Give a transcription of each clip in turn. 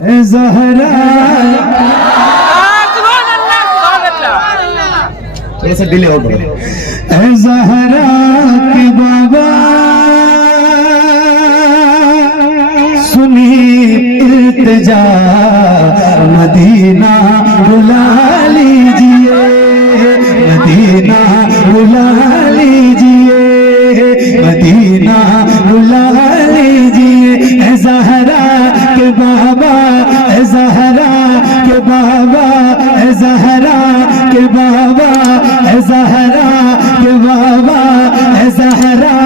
ज़हरा थोड़ा सा डिले और बढ़ो। ज़हरा के बाबा सुनी इल्तिजा, मदीना बुला लीजिए, मदीना बुला लीजिए, मदीना बुला लीजिए। ज़हरा के बाबा, ज़हरा के बाबा, ज़हरा के बाबा, ज़हरा के बाबा, ज़हरा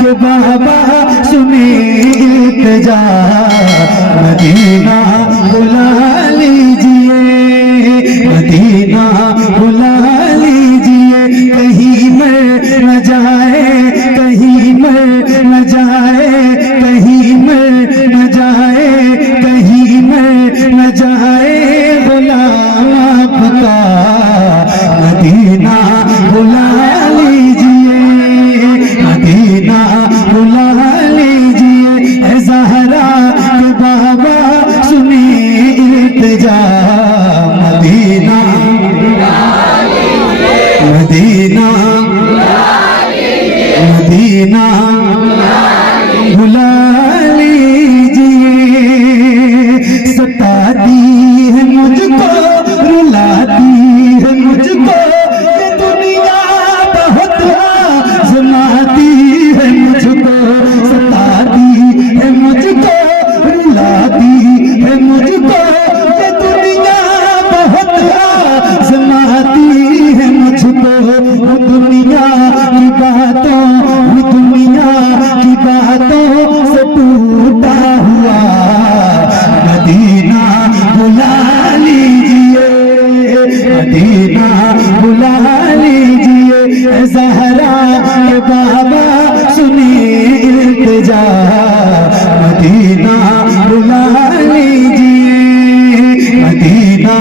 के बाबा सुनी इल्तिजा, मदीना बुला लीजिए, मदीना बुला लीजिए। कहीं मर न जाए, कहीं मर न जाए, कहीं मर न जाए, कहीं मर न जाए गुलाम आपका, मदीना बुला लीजिए, मदीना बुला लीजिए। ज़हरा के बाबा सुनी इल्तिजा, मदीना मदीना मदीना बुला लीजिए। सताती है मुझको, रुलाती है मुझको ये दुनिया, बहुत आज़माती है मुझको। सताती है मुझको, रुलाती है मुझको ये दुनिया, बहुत आज़माती है मुझको। वो दुनिया की बातों, वो दुनिया की बातों से टूटा हुआ, मदीना बुला लीजिए, मदीना बुला लीजिए। ज़हरा के बाबा सुनी इल्तिजा, मदीना बुला लीजिए, मदीना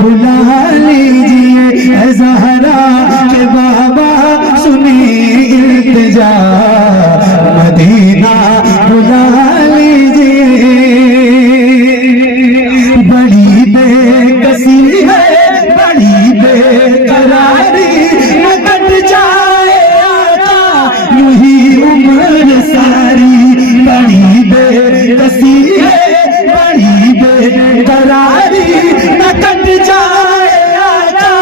बुला लीजिए। ज़हरा के बाबा सुनी इल्तिजा, मदीना बुला लीजिए। बड़ी बेकसी है, बड़ी बेकरारी, न कट जाए आका यूं ही उम्र सारी। बड़ी बेकसी है, बड़ी बेकरारी, न कट जाए आका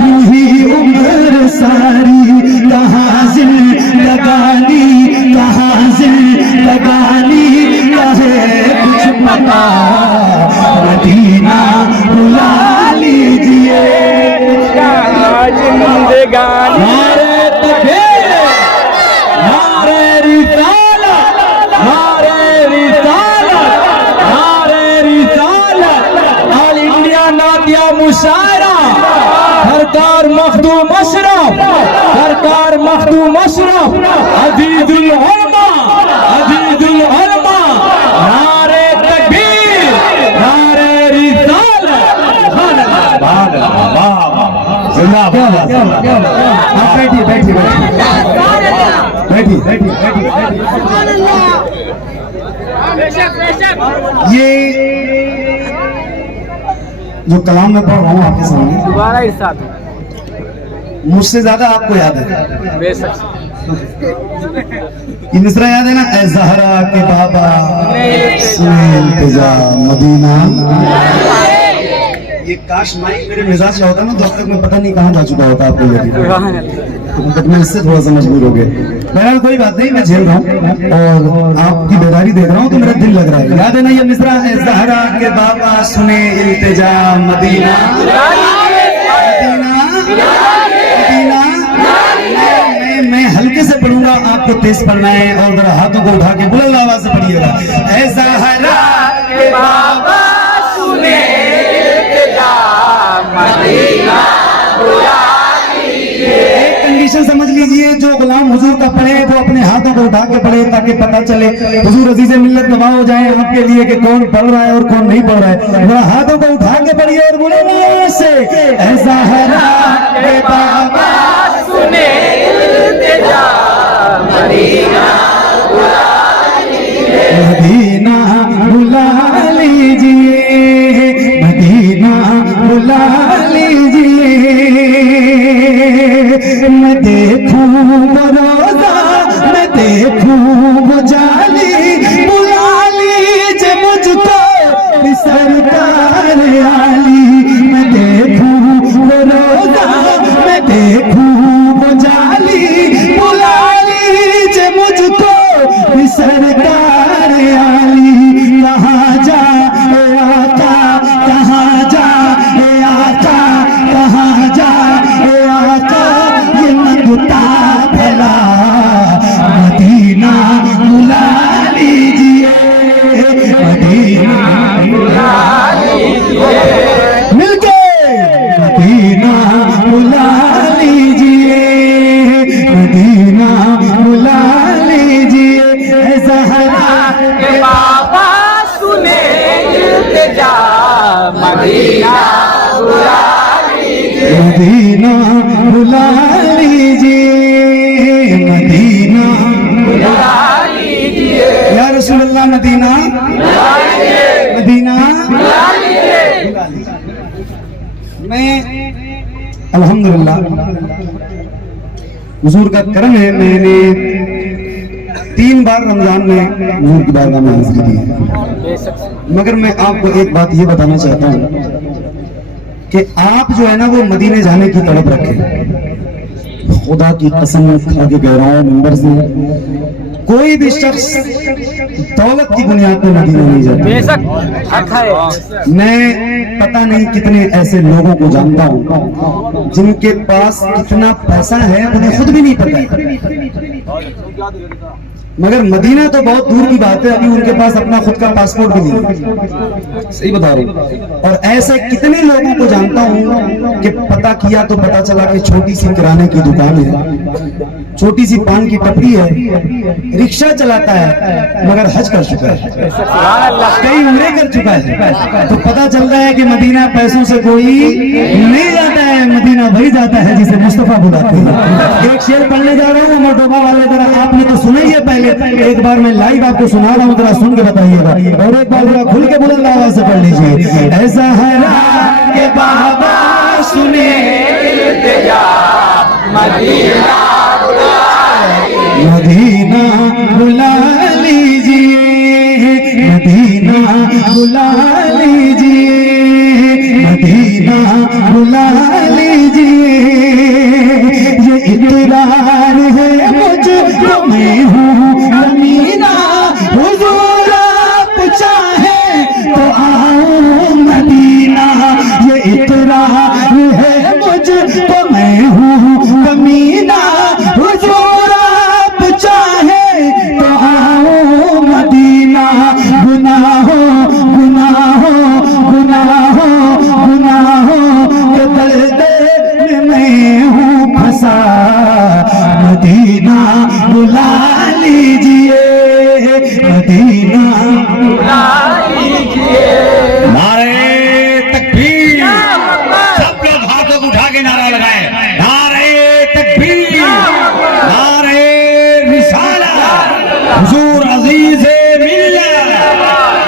यूं ही उम्र सारी। कहाँ जिंदगानी, कहाँ जिंदगानी, कहे कुछ पता, मदीना बुला लीजिए। नारे तकबीर, नारे रिसालत, नारे रिसालत, नारे रिसालत। ऑल इंडिया नातिया मुशायरा, सरकार मखदूम अशरफ, सरकार मखदूम अशरफ, अजीजुल उलमा, अजीजुल उलमा। नारे तकबीर, नारे रिसालत। जिंदाबाद। आप बैठिए, बैठिए, बैठिए, बैठिए, बैठिए। ये जो कलाम मैं पढ़ रहा हूँ आपके सामने, दोबारा इरशाद, मुझसे ज्यादा आपको याद है। बेशक ये मिसरा याद है ना? ए ज़हरा के बाबा सुनी इल्तिजा, मदीना। ये काश माइक मेरे मिजाज से होता ना तो अब तक मैं पता नहीं कहाँ जा चुका होता आपको यकीन, तो मैं इससे थोड़ा सा मजबूर हो गया। बहरहाल कोई बात नहीं, मैं झेल रहा हूँ और आपकी बेदारी देख रहा हूँ तो मेरा दिल लग रहा है। याद है ना ये मिसरा? ए ज़हरा के बाबा सुने इल्तिजा, मदीना मदीना। मैं हल्के से पढ़ूंगा, आपको तेज पढ़ना है और जरा हाथों को उठा के बुलंद आवाज से पढ़िएगा। ए ज़हरा के बाबा सुने इल्तिजा, मदीना बुला लीजिए। एक कंडीशन समझ लीजिए, जो गुलाम हुजूर का पढ़े वो अपने हाथों को उठा के पढ़े ताकि पता चले हुजूर अजीज़े मिल्लत गवाह हो जाए आपके लिए कि कौन पढ़ रहा है और कौन नहीं पढ़ रहा है। जरा हाथों को उठा के पढ़िए और बुलंद से, ए ज़हरा के बाबा सुने इल्तिजा, मदीना बुला लीजिए, मदीना बुला लीजिए। मदीना बुला लीजिए, मदीना बुला लीजिए, मदीना बुला लीजिए, या रसूलल्लाह मदीना बुला लीजिए, मदीना बुला लीजिए। मैं अल्हम्दुलिल्लाह हुजूर का करम है, मैंने 3 बार रमजान में हुजूर की बारगाह में हाजिरी दी है। मगर मैं आपको एक बात ये बताना चाहता हूँ कि आप जो है ना वो मदीने जाने की तड़प रखें। खुदा की कसम खा के कह रहा हूं नंबर से, कोई भी शख्स दौलत की बुनियाद पर मदीना नहीं जाता। बेशक हक है। मैं पता नहीं कितने ऐसे लोगों को जानता हूं जिनके पास कितना पैसा है उन्हें खुद भी नहीं पता है, मगर मदीना तो बहुत दूर की बात है, अभी उनके पास अपना खुद का पासपोर्ट भी नहीं है। सही बता रहा हूं। और ऐसे कितने लोगों को जानता हूं कि पता किया तो पता चला कि छोटी सी किराने की दुकान है, छोटी सी पान की टपरी है, रिक्शा चलाता है, मगर हज कर चुका है, कई उम्रे कर चुका है। तो पता चल रहा है कि मदीना पैसों से कोई नहीं जाता है, मदीना वही जाता है जिसे मुस्तफा बुलाते हैं। एक शेर पढ़ने जा रहा हूँ मोटोबा वाले तरह, आपने तो सुना ही है पहले, एक बार मैं लाइव आपको सुना रहा हूँ, जरा सुन के बताइएगा, और एक बार जरा खुल के बुलंद आवाज से पढ़ लीजिए। ऐसा हरा के बाबा सुने इल्तिजा, मदीना मदीना बुला लीजिए, मदीना बुला लीजिए, मदीना बुला लीजिए, ये इकरार है मुझको मैं हूँ मदीना, हुजूर आप चाहे तो आओ मदीना, ये इकरार है मुझको मैं हूँ मदीना, हुजूर आप चाहे तो आओ मदीना, गुनाहों गुनाहों गुनाहों गुनाहों के दर्द में मैं हूँ फंसा, मदीना बुला लीजिए, मदीना बुला लीजिए। नारे तकबीर, सब लोग हाथों को उठा के नारा लगाए, नारे तकबीर, नारे रिसाला, हुजूर अजीज मिल्लत,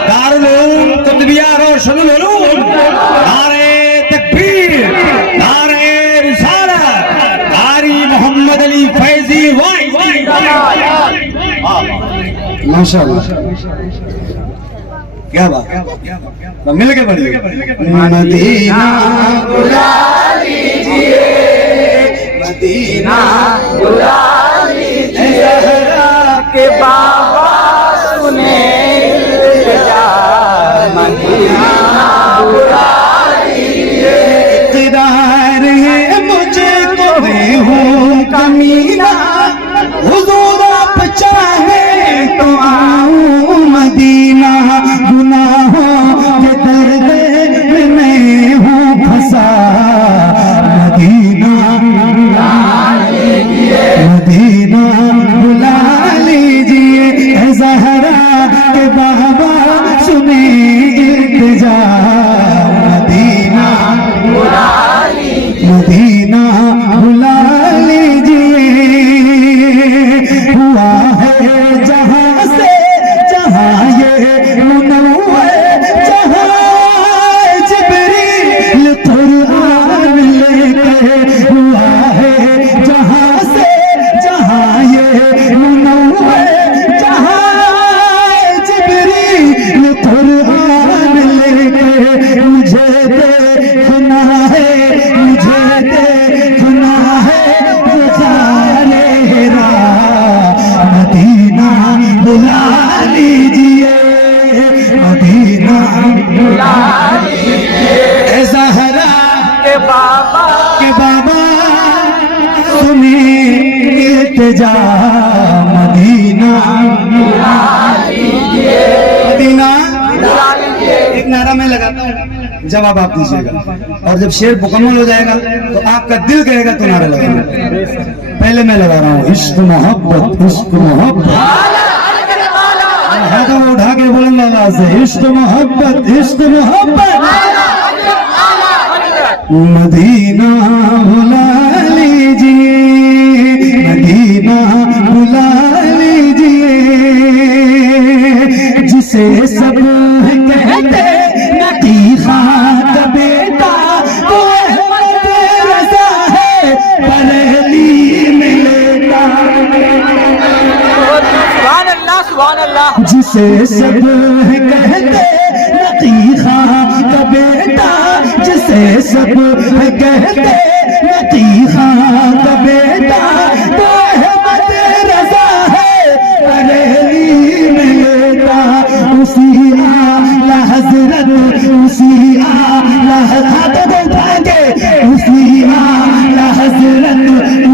दारुल उलूम कुतुबिया रोशनुल उलूम, नारे तकबीर, नारे रिसाला, कारी मोहम्मद अली फैजी वाई। माशाअल्लाह, क्या बात, मिल के पढ़िए। मदीना बुला लीजिए, मदीना बुला लीजिए, के बाबा सुने इल्तिजा, मदीना बुला लीजिए, इक़रार है मुझको मैं हूँ कमीना, हुजूर आप चाहे तो आऊं मदीना, गुनाहों के दर्द में मैं हूँ फंसा, मदीना मदीना बुला लीजिए, ऐ ज़हरा के बाबा सुने इल्तिजा, मदीना मदीना बुला लीजिए, हुआ है जहां से जहां ये मुनव्वर, जहां जिब्रील कुरान लेके, हुआ है जहां से जहां ये मुनव्वर, जहां जिब्रील कुरान लेके, मुझे देखना है, मुझे देखना है गुज़ारे मदीना बुला लीजिए, मदीना बुला लीजिए, ऐ ज़हरा के बाबा के बाबा सुने इल्तिजा, मदीना बुला लीजिए, मदीना। बुला लीजिए। एक नारा मैं लगाता हूँ, जवाब आप दीजिएगा, और जब शेर मुकम्मल हो जाएगा तो आपका दिल कहेगा तो नारा लगाना। पहले मैं लगा रहा हूँ, इश्क मोहब्बत, इश्क मोहब्बत, हाथों को उठा के बोलना आवाज से, इश्क मोहब्बत, इश्क मोहब्बत, मदीना भुला लीजिए, मदीना भुला लीजिए, जिसे सब कहते नतीजा का बेटा वो अहमद रज़ा है, बरेली में लेटा। सुभान अल्लाह, सुभान अल्लाह। जिसे सब कहते नतीजा का बेटा, जिसे सब कहते नतीजा का बेटा, वो अहमद रज़ा है, बरेली में लेटा। उसी आला हज़रत, उसी आला हज़रत उठाएंगे, उसी आला हज़रत,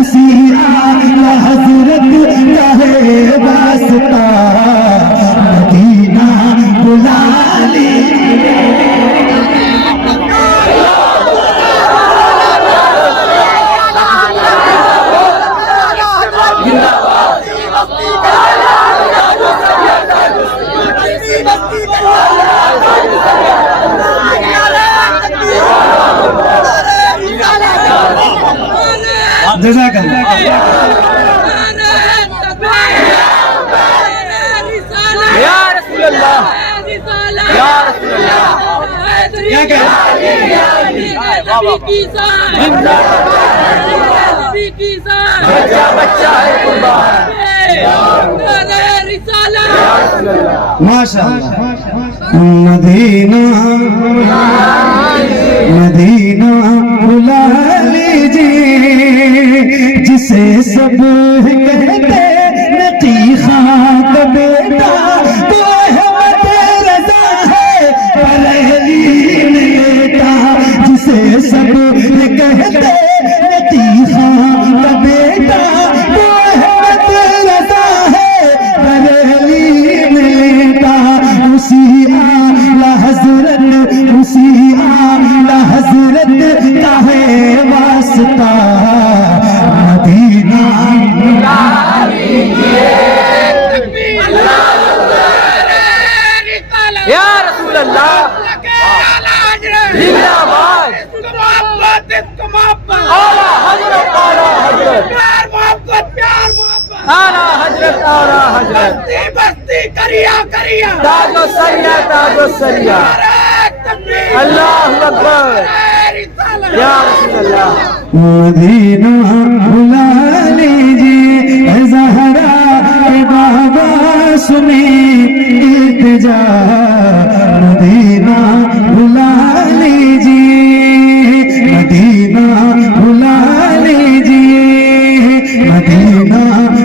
उसी आला हज़रत का है वास्ता, मदीना बुला लीजिए। जज़ाकल्लाह। या रसूल अल्लाह, या रसूल अल्लाह। क्या कह रहे बच्चा बच्चा है कुर्बान। माशाअल्लाह। मदीना मदीना बुला लीजिए, जिसे सब कहते नतीजा का बेटा, वो अहमद रज़ा है, बरेली में लेटा। जिसे सब कहते नतीजा का बेटा, वो अहमद रज़ा है, बरेली में लेटा। उसी आला हज़रत, उसी आला हज़रत का है वास्ता, मदीना या रसूल अल्लाह, जिंदाबाद। आला हजरत, आला हजरत, आला हजरत, आला हजरत। ताजो सरिया, ताजो सरिया। अल्लाहु अकबर। या रसूल अल्लाह। मदीना बुला लीजिए, ऐ ज़हरा के बाबा सुने इल्तिजा। मदीना बुला लीजिए, मदीना बुला लीजिए, मदीना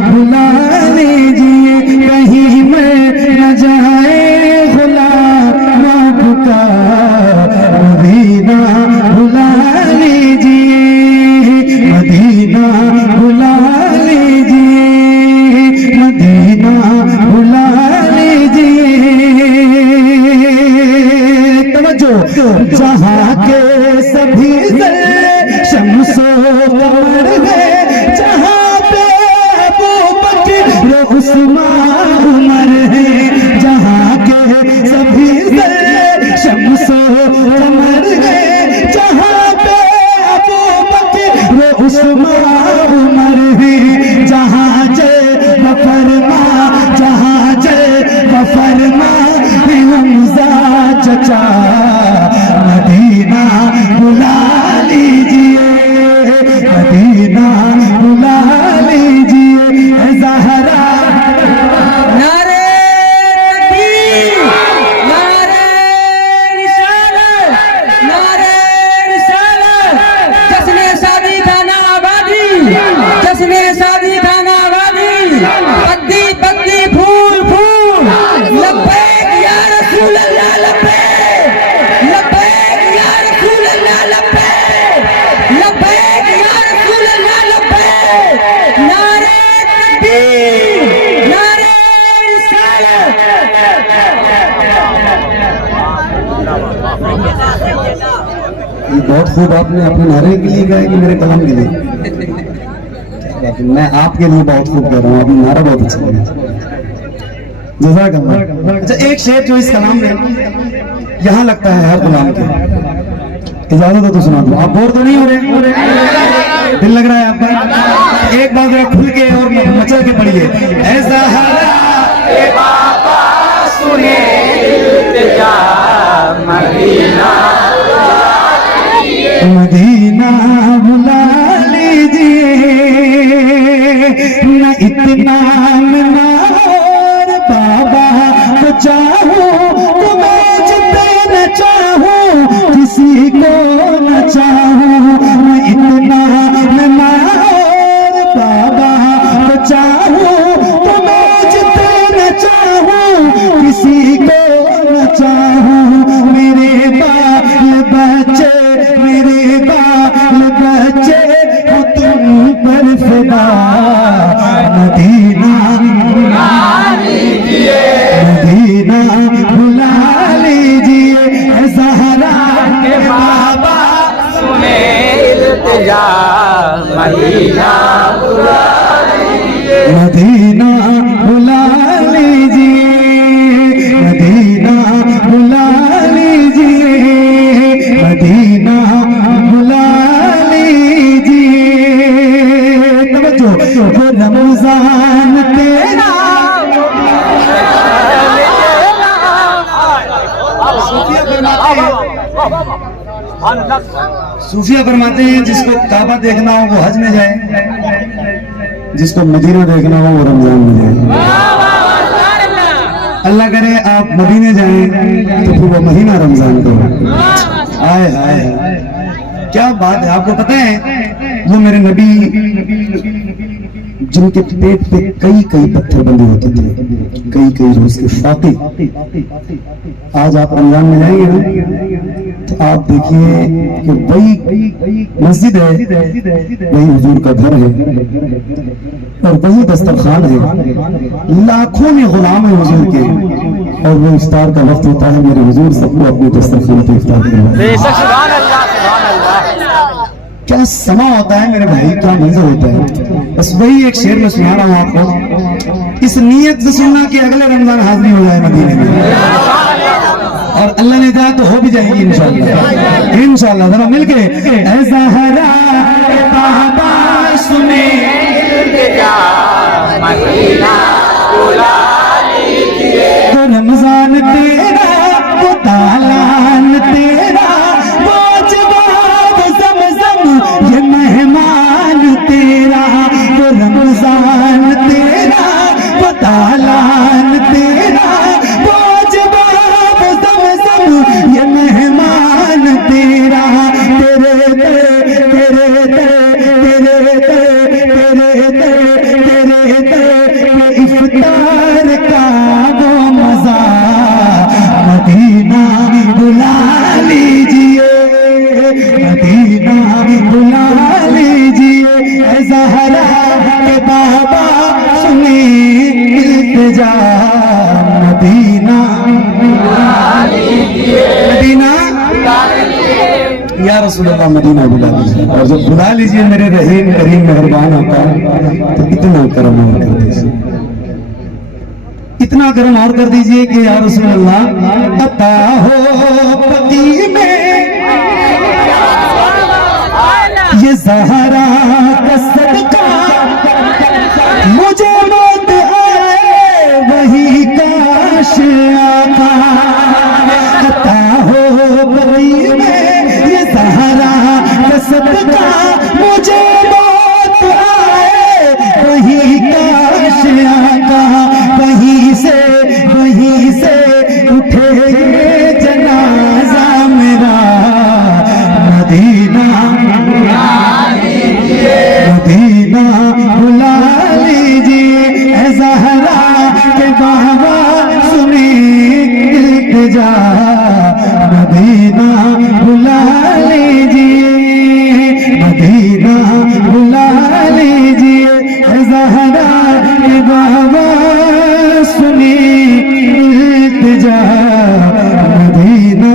बुला लीजिए, कहीं में न जाए गुलाम आपका। मदीना बुला लीजिए, मदीना बुला लीजिए, मदीना बुला लीजिए। तवज्जो। जहाँ के सभी ज़र्रे शम्सो कमर है, जहाँ पे अबू बकर उस्मान उमर है, जहाँ के सभी ज़र्रे शम्सो कमर है, जहाँ पे अबू बकर उस्मान उमर है, जहाँ जय बफरमा, जहाँ जय बफरमा है हमज़ा चचा। मदीना बुला लीजिए, मदीना बुला लीजिए, ऐ ज़हरा। नारे तकबीर, नारे रिसालत, नारे रिसालत। जश्न-ए शादी खाना आबादी, जश्न-ए शादी खाना आबादी। पत्ती पत्ती फूल फूल, लब्बैक या रसूल अल्लाह, लब्बैक, लब्बैक या रसूल अल्लाह, लब्बैक, लब्बैक या रसूल अल्लाह, लब्बैक। नारे तकबीर, नारे रिसालत। ये बहुत खूब आपने अपने नारे के लिए गाया कि मेरे कलम के लिए? मैं आपके लिए बहुत खूब कह रहा हूँ, आपने नारा बहुत अच्छा लगा। जज़ाकल्लाह। अच्छा, एक शेर जो इस कलाम में यहाँ लगता है हर गुलाम के, इजाजत है तो सुना दो। आप बोर तो नहीं हो रहे? दिल लग रहा है आपका? एक बार जरा खुल के और मचल के पढ़िए। ऐसा हरा के बाबा सुने इल्तिजा मदीना, मदीना बुला लीजिए न इतना ना और बाबा को चाहूं तुम्हें जितने न चाहूं किसी को न चाहूं, मैं इतना ना और बाबा को चाहूं तुम्हें जितने न चाहूं किसी को न चाहूं। मेरे बाल बच्चे मेरे बाल बच्चे हो तुम पर फिदा, मदीना मदीना बुला लीजिए। ज़हरा के बाबा सुने इल्तिजा मदीना बुला लीजिए, मदीना बुला लीजिए, मदीना बुला लीजिए, मदीना बुला लीजिए। तवज्जो, वो रमजान तेरा सूफिया फरमाते हैं जिसको काबा देखना हो वो हज में जाए, जिसको मदीना देखना हो वो रमजान में जाए। अल्लाह करे आप मदीने जाएं तो फिर वो महीना रमजान का हो। आए हाय क्या बात है। आपको पता है वो मेरे नबी जिनके पेट पे कई कई पत्थर बंधे होते थे, कई कई रोज के फाके, आज आप रमजान में जाएंगे ना तो आप देखिए कि वही मस्जिद है, वही हुजूर का घर है और वही दस्तरखान है, लाखों में गुलाम है हुजूर के, और वो इफ्तार का वक्त होता है मेरे हुजूर सबको अपने दस्तरखान पे इफ्तार करवाते। क्या समा होता है मेरे भाई, क्या मंजर होता है। बस वही एक शेर में सुना रहा हूं आपको, इस नीयत से सुनना कि अगले रमजान हाजिरी हो जाए मदीने में, और अल्लाह ने चाहा तो हो भी जाएगी इंशाअल्लाह इंशाअल्लाह। जरा मिलके ऐसा हरा बाबा सुने इल्तिजा मदीना बुला लीजिए, रमजान तेरा वो तालान तेरा वो जवाब ज़मज़म ये मेहमान तेरा, वो रमजान तेरा वो तालान तेरा वो जवाब ज़मज़म ये मेहमान तेरा। तेरे तेरे तेरे तेरे तेरे तेरे तेरे इफ्तार का वो मजा, मदीना बुला लीजिए, मदीना बुला लीजिए। ज़हरा के बाबा सुने इल्तिजा, मदीना बुला लीजिए, मदीना या रसूल अल्लाह मदीना बुला लीजिए। और जब बुला लीजिए मेरे रहीम करीम मेहरबान होता है तो इतना करम और कर दीजिए, इतना करम और कर दीजिए कि या रसूल अल्लाह अता हो पति में ये ज़हरा का सदका, मुझे मौत आए वही काश आका। अता हो पति में ये ज़हरा का सदका, मुझे मौत आए वही काश आका। वहीं से उठे ये जनाजा मेरा, मदीना मदीना बुला लीजिए। ऐ ज़हरा के बाबा सुने इल्तिजा, मदीना बुला लीजिए, मदीना बुला लीजिए। ऐ ज़हरा के बाबा सुने इल्तिजा, मदीना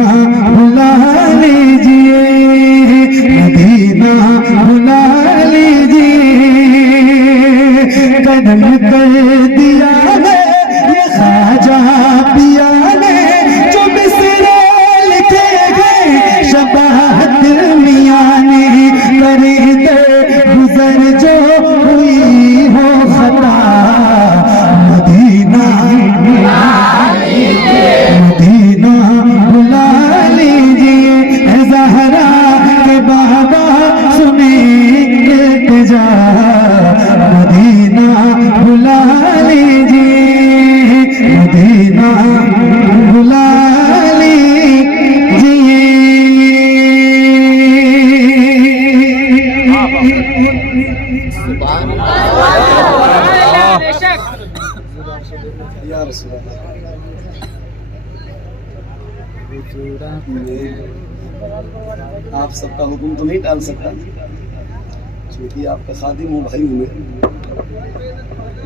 बुला लीजिए। रसूल अल्लाह। आप सबका हुक्म तो नहीं टाल सकता, क्योंकि आपका खादिम हूँ, भाई हूँ मैं,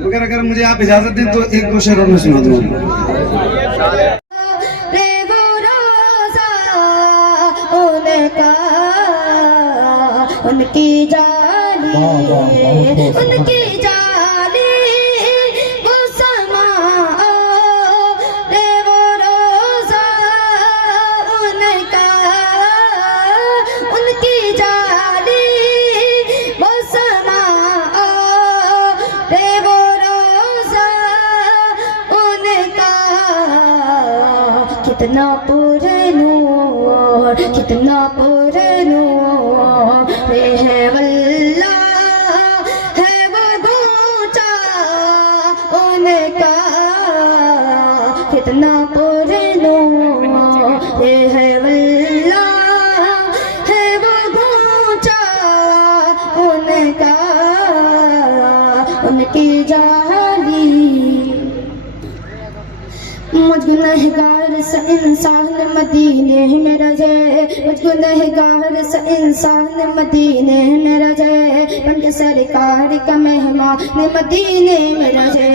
मगर अगर मुझे आप इजाजत दें तो एक दो शेर और मैं सुना दूंगा। रे वो रोज़ा उनका, उनकी जाली, उनकी जाली वो समा, रे वो रोज़ा उनका, उनकी जाली वो समा, रे वो रोज़ा उनका, कितना पुरनूर, कितना पुरनूर है वल्ला, है वो गूंचा उनका, कितना पुरनूर है वल्ला, है वो गूंचा उनका, उनकी जाली। मुझ गुनहगार से इंसान मदीने में रजे, मुझ गुनहगार से इंसान मदीने में रजे, बन के सरकार का मेहमान मदीने में रजे।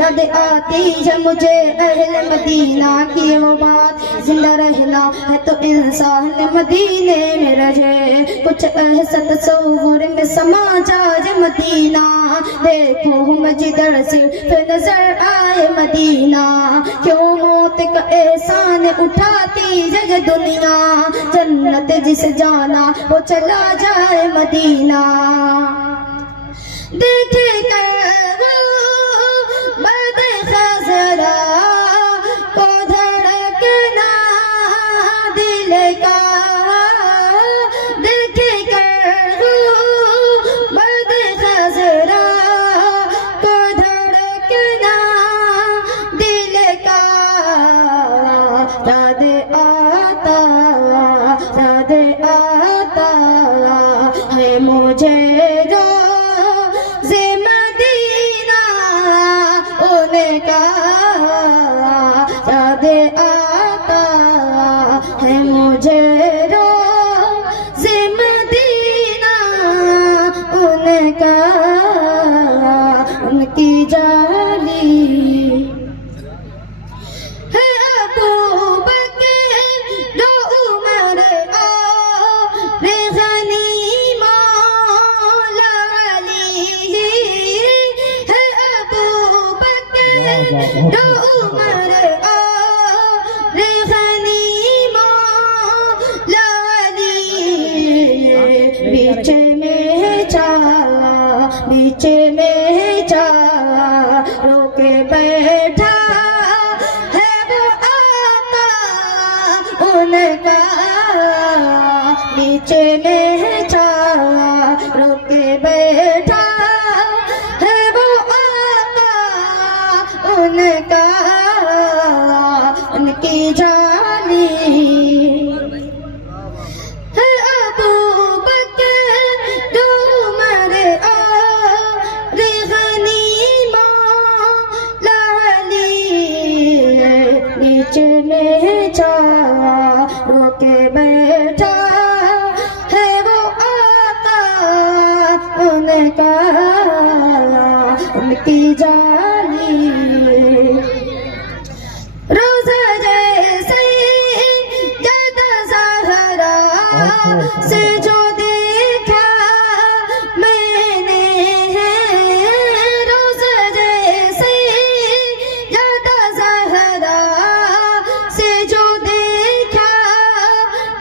याद आती है मुझे अहले मदीना की वो बात, जिंदा रहना है तो इंसान मदीने में रजे। कुछ ऐसा तस्वुर में समा जाए मदीना, देखो मैं जिधर से फिर नजर आए मदीना, क्यों मौत का एहसान उठाती है दुनिया, जन्नत जिसे जाना वो चला जाए मदीना। देखे कर वो मर्द खज़रा को धड़कना दिल का, देखे कर वो मर्द खज़रा को धड़कना दिल का, याद आता, याद आता है मुझे रोज़े मदीना उनका, याद आता है मुझे रोज़े मदीना उनका, उनकी जाली। है अबू बकर जो उमर और गनीमा मौला अली, है अबू बकर जो उमर और गनीमा मौला अली, बीच में जा, बीच में जा रोके बैठा है वो आका उनका, बीच में जा रोके बैठा है वो आका उनका, उनकी जाली। है अबू बकर जो उमर और गनीमा मौला अली, बीच में जा रोके बैठा है वो आका उनका, उनकी जाली। रोज़ा जैसे जदा ज़हरा से जो देखा मैंने, रोज़ा जैसे जदा ज़हरा से जो देखा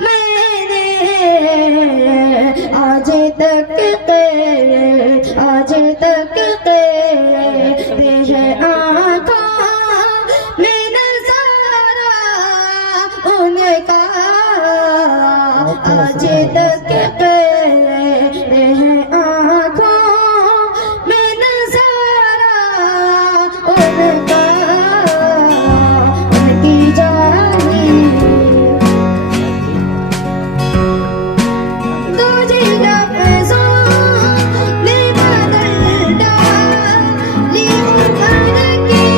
मैंने, आज तक है आँखों में नज़ारा उनका, आज तक है आँखों में नज़ारा उनका, उनकी जाली। दो लफ्ज़ों ने बदल डाली उम्र की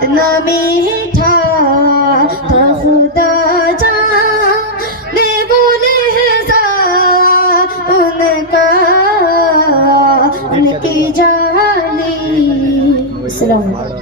कितना मीठा था खुदा जाने वो लहज़ा उनका, उनकी जाली। अस्सलाम वालेकुम।